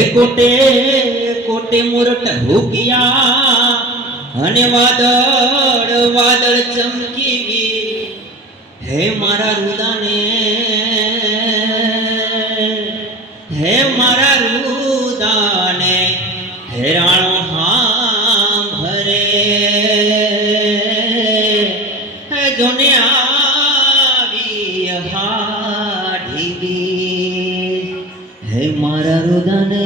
હે કોટે કોટે મુરટ ભૂક્યા અને વાદળ વાદળ ચમકી ગઈ હે મારા રુદાને હે મારા રુદાને હેરાણો હા ભરે હે જોને આવી હા ઢીબી હે મારા રુદાને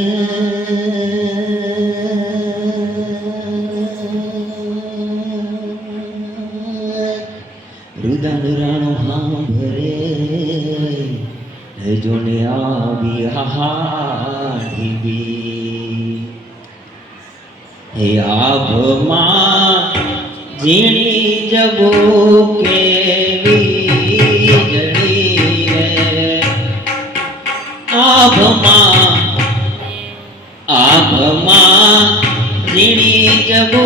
રુદાન રાણો હા ભરે હે જોને આવી હા ઢીબી હે આભમાં ઝીણી જબો કેવી જડી રે આભમાં ઝીણી જબો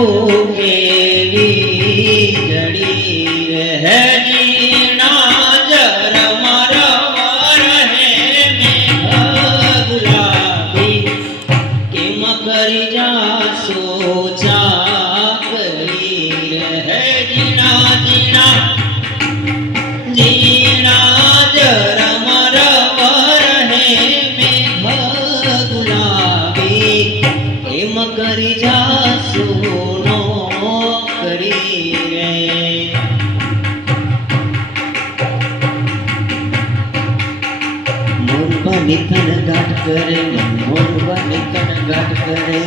કેવી જડી રે હે જીણા જરમા રવા રહે મેઘ ગુલાબી કેમ કરી જાશો ચાકરી રે હે જીણા જીણા જીણા જરમા રવા રહે મેઘ ગુલાબી કેમ કરી જાશો નોકરી રે મોરબાની તન ગાંઠ કરે મોરબાની તન ગાંઠ કરે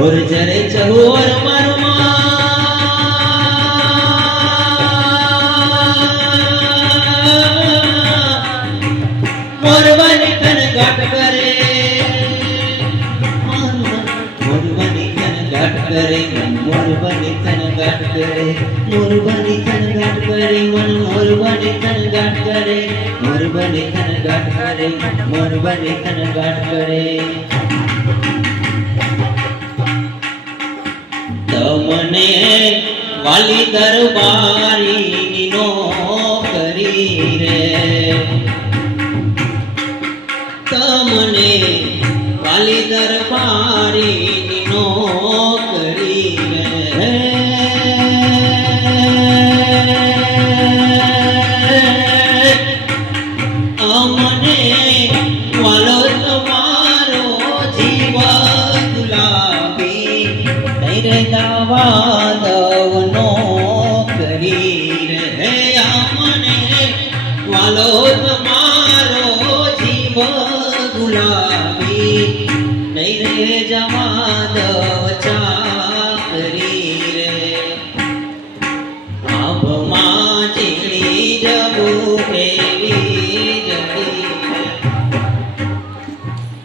ઓર જરે ચહોર મારમા મોરબાની તન ગાંઠ કરે મોરબાની તન ગાંઠ કરે મોરબાની તન ગાંઠ કરે મોરબાની તન ગાંઠ કરે મન મોરબાની તન ગાંઠ કરે મોરબાની તન ગાંઠ કરે મોરબાની તન ગાંઠ કરે તમને વાલી દરબારી નોકરી રે તમને વાલી દરબારી નોકરી રે અમને વાલો તમારો જીવ ગુલાબી નહીં રે દાવા દવનો કરી રે અમને વાલો તમારો જીવ ગુલાબી નહીં રે જવા દવ ચા